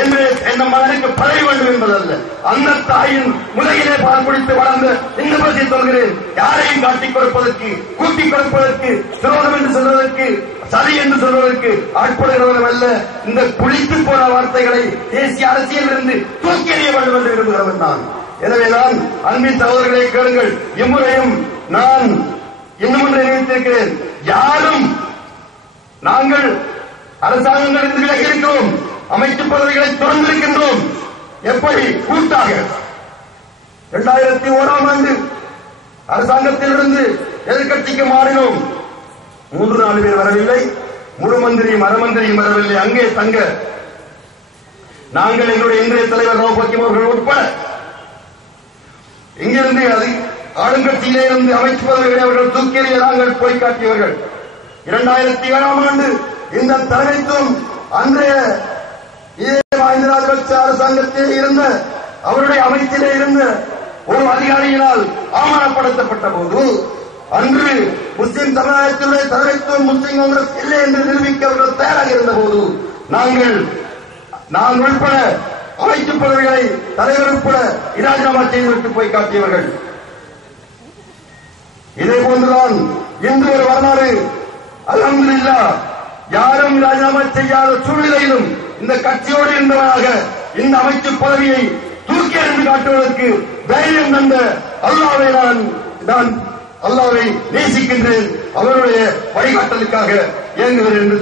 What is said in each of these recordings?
என்னுடைய என் மகனுக்கு பதவி வேண்டும் என்பதல்ல. அந்த தாயின் முறையிலே பால் குடித்து வளர்ந்த இந்த பற்றி சொல்கிறேன். யாரையும் காட்டிக் கொடுப்பதற்கு, கூட்டிக் கொடுப்பதற்கு, துரோகம் என்று சொல்வதற்கு, சரி என்று சொல்வதற்கு ஆட்படுகிறவர்கள் அல்ல. இந்த குளித்து போன வார்த்தைகளை தேசிய அரசியல் இருந்து தூக்கி எறிய வேண்டும் என்று விரும்புகிறவன் நான். எனவேதான் அன்பின் சகோதரர்களை கேளுங்கள். இம்முறையும் நான் இன்னும் ஒன்றை நினைத்திருக்கிறேன். யாரும் நாங்கள் அரசாங்கங்களிலிருந்து விலகி இருக்கிறோம், அமைச்சு பதவிகளை தொடர்ந்திருக்கின்றோம். எப்படி கூட்டாக 2001 அரசாங்கத்திலிருந்து எதிர்கட்சிக்கு மாறினோம். 3-4 பேர் வரவில்லை, முழு மந்திரியும் அறமந்திரியும் வரவில்லை. அங்கே தங்க நாங்கள் எங்களுடைய இன்றைய தலைவர் ரவுபக்கிம் அவர்கள் உட்பட இங்கிருந்து ஆளுங்கட்சியிலே இருந்து அமைச்சு பதவிகளை அவர்கள் தூக்கிய நாங்கள் போய் காட்டியவர்கள். 2007 இந்த தலைமைத்துவம் அன்றைய மஹிந்த ராஜபக்ச அரசாங்கத்தில் இருந்த அவருடைய அமைச்சிலே இருந்த ஒரு அதிகாரியினால் அவமானப்படுத்தப்பட்ட போது, அன்று முஸ்லிம் சமுதாயத்தினுடைய தலைமைத்துவம் முஸ்லிம் காங்கிரஸ் இல்லை என்று நிரூபிக்க அவர்கள் தயாராக இருந்த போது நான் உட்பட அமைச்சு பதவிகளை தலைவர் உட்பட ராஜினாமா செய்துவிட்டு போய் காட்டியவர்கள். இதே போன்றுதான் இன்று ஒரு வரலாறு. அல்ஹம்துலில்லாஹ், யாரும் ராஜினாமா செய்யாத சூழ்நிலையிலும் இந்த கட்சியோடு இருந்தவராக இந்த அமைச்சு பதவியை தூக்கி எறிந்து காட்டுவதற்கு தைரியம் தந்த அல்லாஹ்வை நேசிக்கின்றேன், அவருடைய வழிகாட்டலுக்காக இயங்குகிறேன் என்று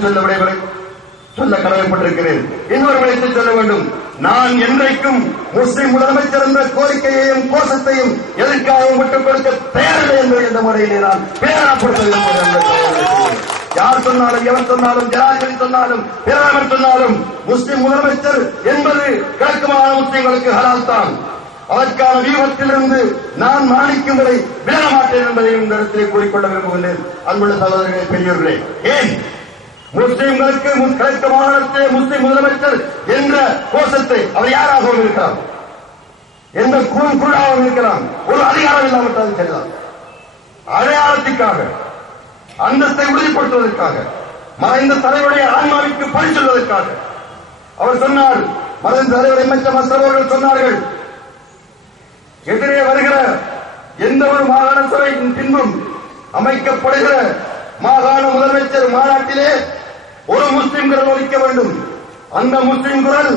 சொல்ல கடமைப்பட்டிருக்கிறேன். இன்னொரு விடயத்தை சொல்ல வேண்டும். நான் என்றைக்கும் முஸ்லிம் முதலமைச்சர் என்ற கோரிக்கையையும் கோஷத்தையும் எதற்காகவும் விட்டுக் கொடுக்க தயாரில்லை என்பதை இந்த முறையிலே நான் பேராப்படுத்த விரும்புகிறேன். யார் சொன்னாலும், எவர் சொன்னாலும், ஜனாதிபதி சொன்னாலும், பிரதமர் சொன்னாலும், முஸ்லிம் முதலமைச்சர் என்பது கிழக்கு மாகாண முஸ்லிம்களுக்கு ஹலால் தான். அதற்கான வியூகத்திலிருந்து நான் மாணிக்கும் வரை விலக மாட்டேன் என்பதையும் இந்த இடத்திலே கூறிக்கொள்ள விரும்புகின்றேன். அன்புள்ள சகோதரர்களே, பெரியவர்களே, ஏன் முஸ்லிம்களுக்கு கிழக்கு மாகாணத்திலே முஸ்லிம் முதலமைச்சர் என்ற கோஷத்தை அவர் யாராகவும் இருக்கலாம், எந்த குழுவாகவும் இருக்கலாம், ஒரு அதிகாரம் இல்லாமல் செய்யலாம். அடையாளத்திற்காக, அந்தஸ்தை உறுதிப்படுத்துவதற்காக, மறைந்த தலைவருடைய ஆன்மாவிற்கு பழி சொல்வதற்காக அவர் சொன்னார். மறைந்த தலைவர் எம்எச்எம் அஸ்ரப் அவர்கள் சொன்னார்கள், எதிரே வருகிற எந்த ஒரு மாகாண சபையின் பின்பும் அமைக்கப்படுகிற மாகாண முதலமைச்சர் மாநாட்டிலே ஒரு முஸ்லிம் குரல் ஒலிக்க வேண்டும். அந்த முஸ்லிம் குரல்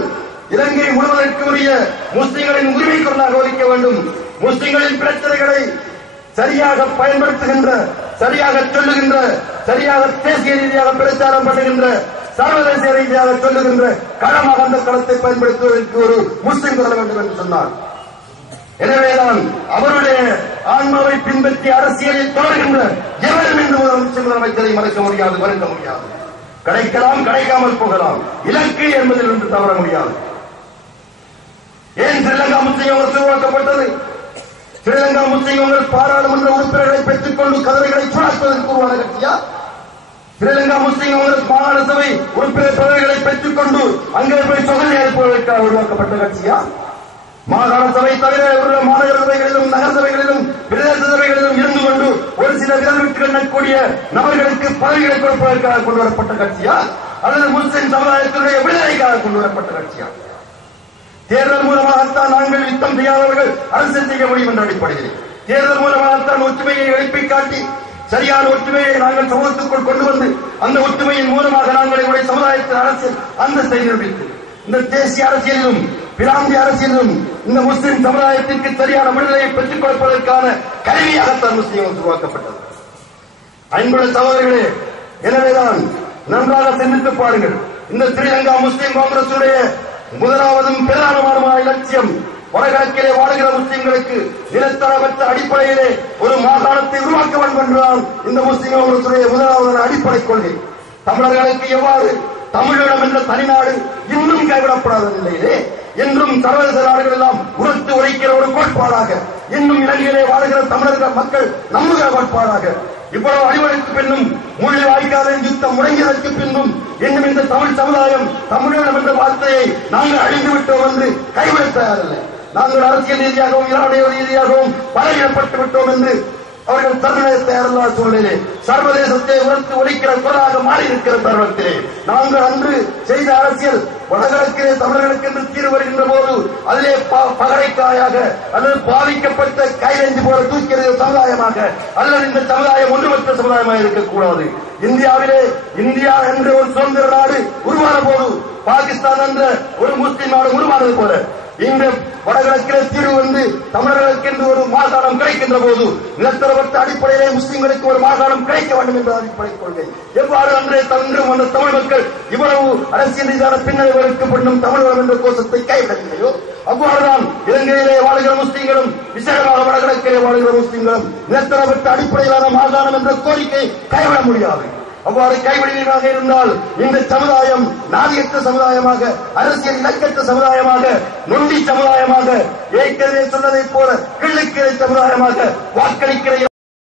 இலங்கை முழுவதற்கு உரிய முஸ்லிம்களின் உரிமை குரலாக ஒலிக்க வேண்டும். முஸ்லிம்களின் பிரச்சனைகளை சரியாக பயன்படுத்துகின்ற, சரியாக சொல்லுகின்ற, சரியாக தேசிய ரீதியாக பிரச்சாரம் பண்ணுகின்ற, சர்வதேச ரீதியாக சொல்லுகின்ற களமாக அந்த களத்தை பயன்படுத்துவதற்கு ஒரு முஸ்லிம் குரல் வேண்டும் என்று சொன்னார். எனவேதான் அவருடைய ஆன்மாவை பின்பற்றி அரசியலில் தொடர்கின்ற எவரும் இந்த முஸ்லிம் முதலமைச்சரை மறைக்க முடியாது, மறுக்க முடியாது. கிடைக்கலாம், கிடைக்காமல் போகலாம். இலக்கு என்பதில் ஒன்று தவற முடியாது. ஏன் ஸ்ரீலங்கா முஸ்லிம் காங்கிரஸ் உருவாக்கப்பட்டது? ஸ்ரீலங்கா முஸ்லிம் காங்கிரஸ் பாராளுமன்ற உறுப்பினர்களை பெற்றுக் கொண்டு கதவைகளை சூழாக்குவதற்கு உருவான கட்சியா? ஸ்ரீலங்கா முஸ்லிம் காங்கிரஸ் மாகாண சபை உறுப்பினர் பதவிகளை பெற்றுக் கொண்டு அங்கே போய் தொகை அனுப்புவதற்காக உருவாக்கப்பட்ட கட்சியா? மாகாண சபை தவிர உள்ள மாநகர சபைகளிலும் நகர சபைகளிலும் பிரதேச சபைகளிலும் இருந்து கொண்டு ஒரு சில விரல்விட்டு எண்ணக்கூடிய நபர்களுக்கு பதவிகளை கொடுப்பதற்காக கொண்டு வரப்பட்ட கட்சியா? அல்லது முஸ்லிம் சமுதாயத்தினுடைய விடுதலைக்காக கொண்டு வரப்பட்ட கட்சியா? தேர்தல் மூலமாகத்தான் நாங்கள் யுத்தம் செய்யாதவர்கள் அரசியல் செய்ய முடியும் என்ற அடிப்படையில் தேர்தல் மூலமாகத்தான் ஒற்றுமையை எழுப்பி காட்டி சரியான ஒற்றுமையை நாங்கள் சமூகத்துக்குள் கொண்டு வந்து அந்த ஒற்றுமையின் மூலமாக நாங்கள் எங்களுடைய சமுதாயத்தின் அரசியல் அந்தஸ்தை நிரூபித்து இந்த தேசிய அரசியலிலும் பிராந்திய அரசியலிலும் இந்த முஸ்லிம் சமுதாயத்திற்கு சரியான விடுதலையை பெற்றுக் கொடுப்பதற்கான கருவியாகத்தான் முஸ்லிம் உருவாக்கப்பட்டது. அன்புள்ள சகோதரர்களே, எனவேதான் நன்றாக சிந்தித்து பாருங்கள். இந்த ஸ்ரீலங்கா முஸ்லிம் காங்கிரசுடைய முதலாவதும் பிரதானமான இலட்சியம் வடகிழக்கிலே வாழுகிற முஸ்லிம்களுக்கு நிலத்தரமற்ற அடிப்படையிலே ஒரு மாகாணத்தை உருவாக்க வேண்டும் என்பதுதான் இந்த முஸ்லிம் காங்கிரசுடைய முதலாவதான அடிப்படை கொள்கை. தமிழர்களுக்கு எவ்வாறு தமிழீழம் என்ற தனிநாடு இன்னும் கைவிடப்படாத நிலையிலே என்றும் சர்வதேச நாடுகள் எல்லாம் உரத்து உரைக்கிற ஒரு கோட்பாடாக இன்னும் இலங்கையிலே வாழ்கிற தமிழர்கள் மக்கள் நம்புகிற கோட்பாடாக இவ்வளவு அடிவடைக்கு பின்னும் மொழி வாய்க்காத யுத்தம் முடங்கியதற்கு பின்னும் இன்னும் இந்த தமிழ் சமுதாயம் தமிழீழம் என்ற வார்த்தையை நாங்கள் அழிந்து விட்டோம் என்று கைவிட தயாரில்லை. நாங்கள் அரசியல் ரீதியாகவும் இராணுவ ரீதியாகவும் பலகீனப்பட்டு விட்டோம் என்று அவர்கள் தன்னுடைய தயாரில்லாத சூழ்நிலை சர்வதேசத்தை உணர்த்து ஒலிக்கிற குரலாக மாறி இருக்கிற தருணத்திலே நாங்கள் அன்று செய்த அரசியல் வடகிழக்கிலே தமிழர்களுக்கு என்று தீர்வு வருகின்ற போது அதிலே பகடைக்காயாக அல்லது பாதிக்கப்பட்ட கைலெஞ்சு போல தூக்கிய சமுதாயமாக அல்லது இந்த சமுதாயம் ஒன்றுபட்ட சமுதாயமாக இருக்கக்கூடாது. இந்தியாவிலே இந்தியா என்ற ஒரு சுதந்திர நாடு உருவான போது பாகிஸ்தான் என்ற ஒரு முஸ்லிம் நாடு உருவானது போல இந்த வடகிழக்கிலே தீர்வு வந்து தமிழர்களுக்கு என்று ஒரு மாகாணம் கிடைக்கின்ற போது நிலத்தரப்பட்ட அடிப்படையிலே முஸ்லிம்களுக்கு ஒரு மாகாணம் கிடைக்க வேண்டும் என்ற அடிப்படை கொள்கை எவ்வாறு அன்றே தன்றும் அந்த தமிழ் மக்கள் இவ்வளவு அரசியல் ரீதியான பின்னடைவுகளுக்கு பண்ணும் தமிழகம் என்ற கோஷத்தை கைவிடவில்லையோ அவ்வாறுதான் இலங்கையிலே வாழ்கிற முஸ்லிம்களும் விசேஷமாக வடகிழக்கிலே வாழ்கிற முஸ்லிம்களும் நிலத்தரப்பட்ட அடிப்படையிலான மாகாணம் என்ற கோரிக்கை கைவிட முடியாது. அவ்வாறு கைவிடுவீராக இருந்தால் இந்த சமுதாயம் நாதியற்ற சமுதாயமாக அரசியல் இலக்கற்ற சமுதாயமாக நொண்டி சமுதாயமாக ஏற்கனவே சொன்னதைப் போல கிள்ளுக்கிறை சமுதாயமாக வாக்களிக்கிற